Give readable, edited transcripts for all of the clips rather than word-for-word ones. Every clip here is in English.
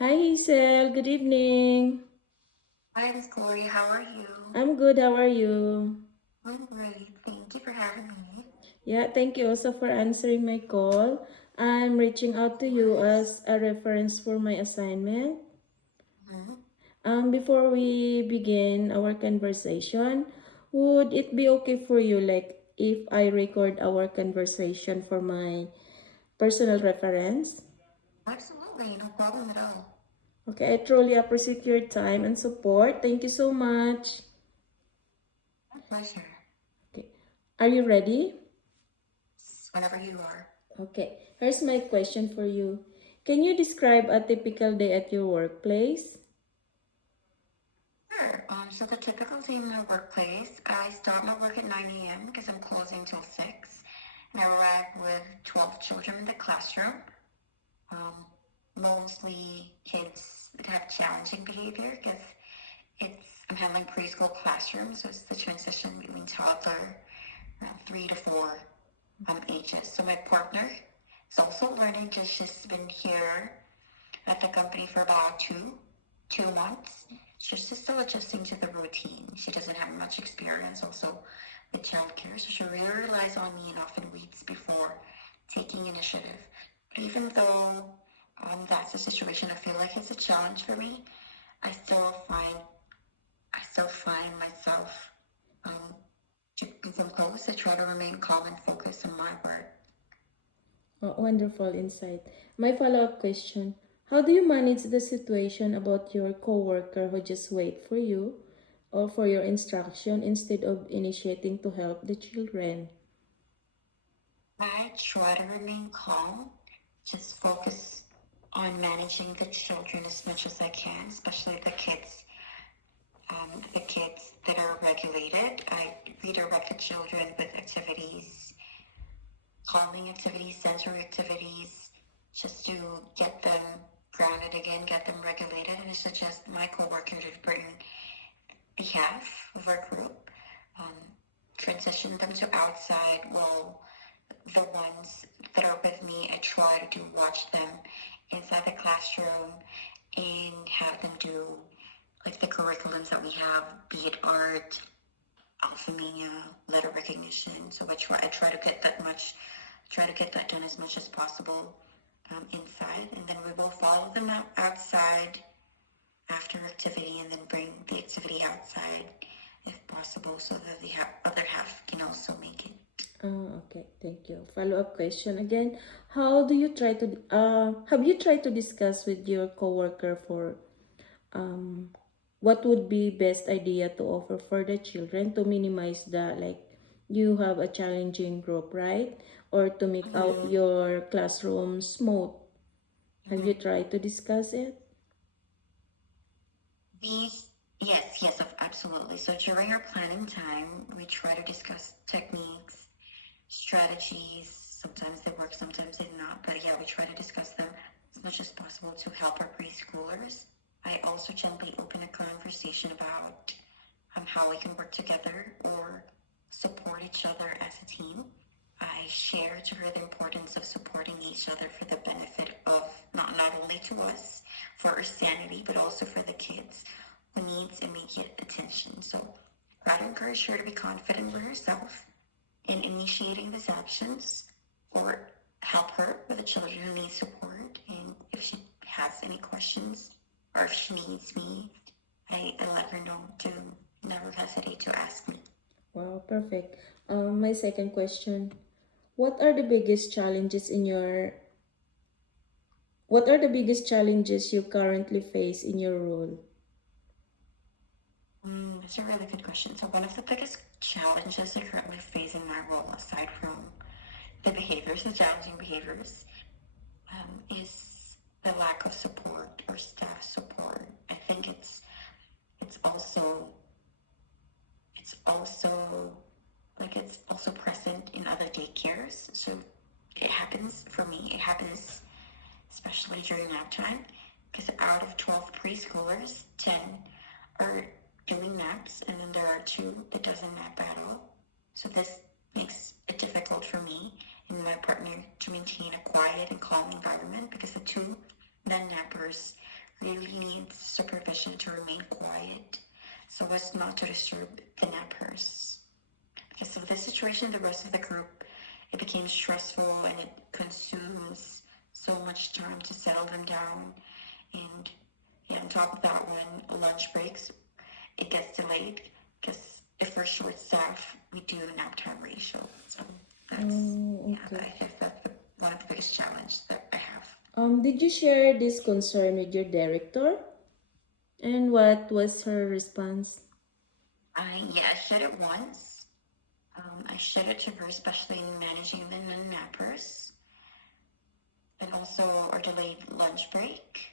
Hi, Hazel. Good evening. Hi, Miss Glory. How are you? I'm good. How are you? I'm great. Thank you for having me. Yeah, thank you also for answering my call. I'm reaching Of out to you course. as a reference for my assignment. Hmm. Before we begin our conversation, would it be okay for you, like, if I record our conversation for my personal reference? Absolutely, no problem at all. Okay, I truly appreciate your time and support. Thank you so much. My pleasure. Okay, are you ready? Whenever you are. Okay, here's my question for you. Can you describe a typical day at your workplace? Sure. So the typical day in my workplace, I start my work at 9 a.m. because I'm closing till 6. And I arrive with 12 children in the classroom. Um, Mostly kids that have challenging behavior because I'm handling preschool classrooms, so it's the transition between toddler, around 3 to 4 ages. So my partner is also learning. Just she's been here at the company for about two months. So she's still adjusting to the routine. She doesn't have much experience also with childcare, so she really relies on me and often waits before taking initiative. But even though that's the situation, I feel like it's a challenge for me. I still find I still find myself um, to compose to try to remain calm and focused on my work. Oh, wonderful insight. My follow-up question. How do you manage the situation about your coworker who just wait for you or for your instruction instead of initiating to help the children? I try to remain calm, just focus on managing the children as much as I can, especially the kids that are regulated. I redirect the children with activities, calming activities, sensory activities, just to get them grounded again, get them regulated. And I suggest my coworker to bring behalf of our group, um, transition them to outside while the ones that are with me, I try to watch them inside the classroom and have them do like the curriculums that we have, be it art, alphamania, letter recognition. So I try to get that much, try to get that done as much as possible inside, and then we will follow them outside after activity, and then bring the activity outside if possible, so that the other half can also make it. Okay, thank you. Follow-up question again. How do you try to have you tried to discuss with your coworker for um what would be best idea to offer for the children to minimize the, like, you have a challenging group, right? Or to make out Mm-hmm. your classroom smooth. Have you Mm-hmm. tried to discuss it? These, yes, absolutely. So during our planning time, we try to discuss techniques, strategies. Sometimes they work, sometimes they not. But yeah, we try to discuss them as much as possible to help our preschoolers. I also gently open a conversation about how we can work together or support each other as a team. I share to her the importance of supporting each other for the benefit of not only to us, for our sanity, but also for the kids who needs immediate attention. So try to encourage her to be confident with herself in initiating these actions, or help her with the children who need support. And if she has any questions or if she needs me, I let her know to never hesitate to ask me. Wow, perfect. My second question. What are the biggest challenges in your what are the biggest challenges you currently face in your role? That's a really good question. So one of the biggest challenges I currently face in my role, aside from the challenging behaviors, is the lack of support or staff support. I think it's also it's also it's also present in other daycares. So it happens for me. It happens especially during nap time, because out of 12 preschoolers, 10 are doing naps, and then there are two that doesn't nap at all. So this makes it difficult for me and my partner to maintain a quiet and calm environment, because the two non-nappers really needs supervision to remain quiet so as not to disturb the nappers. Because of this situation, the rest of the group, it became stressful and it consumes so much time to settle them down. And yeah, on top of that, when lunch breaks, it gets delayed because if we're short staff, we do nap time ratio. So that's Oh, yeah, okay. I think that's one of the biggest challenges that I have. Did you share this concern with your director? And what was her response? I shared it once. I shared it to her, especially in managing the nappers, and also our delayed lunch break.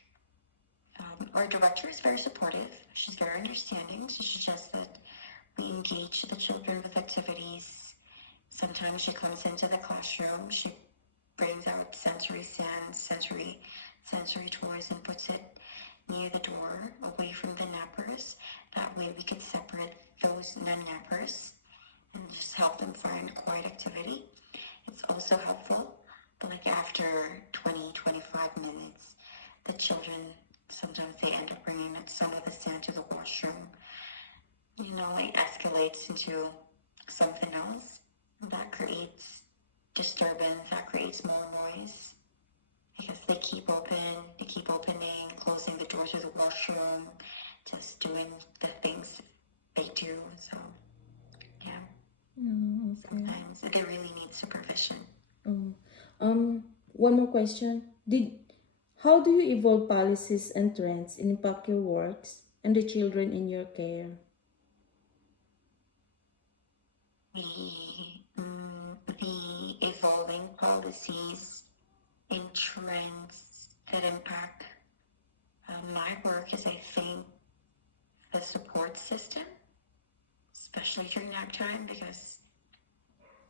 Our director is very supportive. She's very understanding. She suggests that we engage the children with activities. Sometimes she comes into the classroom. She brings out sensory stands, sensory toys, and puts it near the door, away from the nappers. That way, we could separate those non-nappers and just help them find quiet activity. It's also helpful, but like after 20, 25 minutes, the children, sometimes they end up bringing some of the sand to the washroom. You know, it escalates into something else. That creates disturbance, that creates more noise. Because they keep opening, closing the door to the washroom, just doing the things they do. So, yeah. Oh, okay. Sometimes they really need supervision. Oh. One more question. How do you evolve policies and trends impact your works and the children in your care? The evolving policies and trends that impact my work is, I think, the support system, especially during nap time, because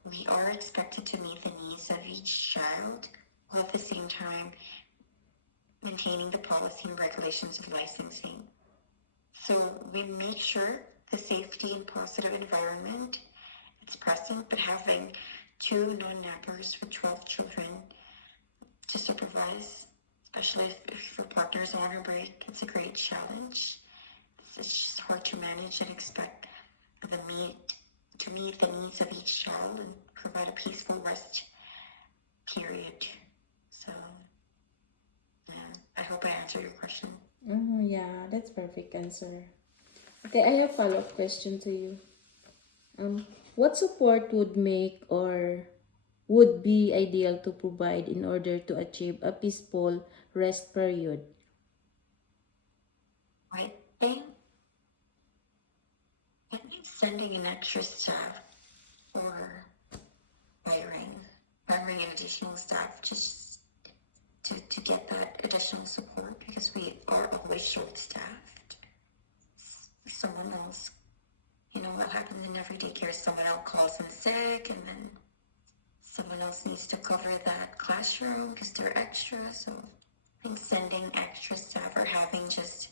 we are expected to meet the needs of each child while at the same time maintaining the policy and regulations of licensing. So we make sure the safety and positive environment is present, but having 2 non-nappers with 12 children to supervise, especially if your partner's on a break, it's a great challenge. It's just hard to manage and expect to meet the needs of each child and provide a peaceful rest period. So, yeah, I hope I answered your question. Yeah, that's perfect answer. Okay, I have follow-up question to you. What support would make or would be ideal to provide in order to achieve a peaceful rest period? I think sending an extra staff or hiring an additional staff just to get that additional support because we are always short-staffed. Someone else, you know, what happens in every daycare, someone else calls in sick and then someone else needs to cover that classroom because they're extra. So I think sending extra staff or having just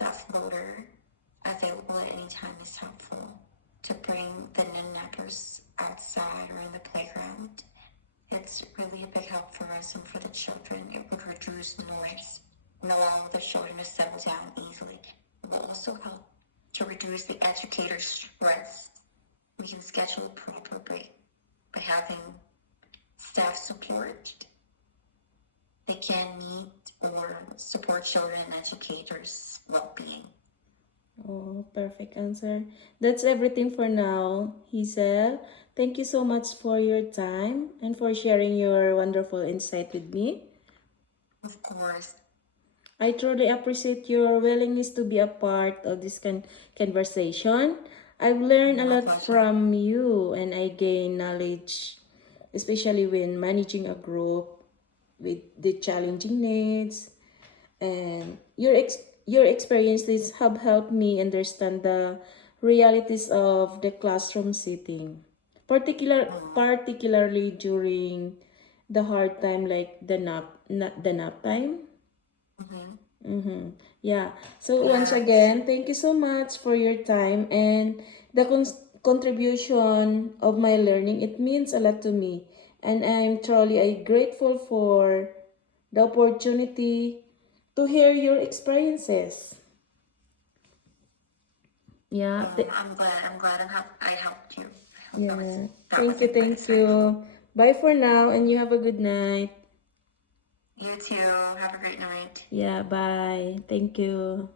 that floater available at any time is helpful to bring the nappers outside or in the playground. It's really a big help for us and for the children. It would reduce noise and allow the children to settle down easily. It will also help to reduce the educator's stress. We can schedule a proper break by having staff support. They can meet or support children and educators' well-being. Oh, perfect answer. That's everything for now, Hazel. Thank you so much for your time and for sharing your wonderful insight with me. Of course. I truly appreciate your willingness to be a part of this conversation. I've learned a My lot pleasure. from you and I gain knowledge, especially when managing a group with the challenging needs. And your experiences have helped me understand the realities of the classroom setting, particularly during the hard time like the nap time. Yeah. So once Yes. again, thank you so much for your time and the contribution of my learning. It means a lot to me, and I'm truly grateful for the opportunity to hear your experiences. Yeah. I'm glad. I helped you. Yeah. That was Thank you. Thank insightful. you. Bye for now, and you have a good night. You too. Have a great night. Yeah. Bye. Thank you.